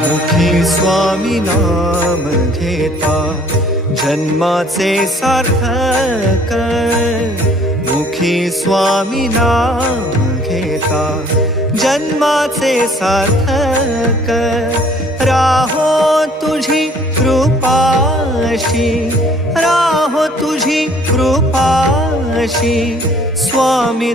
मुखी स्वामी नाम घेता जन्माचे सार्थक मुखी स्वामी नाम घेता जन्माचे सार्थक राहो तुझी कृपाशी राहो तुझी कृपाशी स्वामी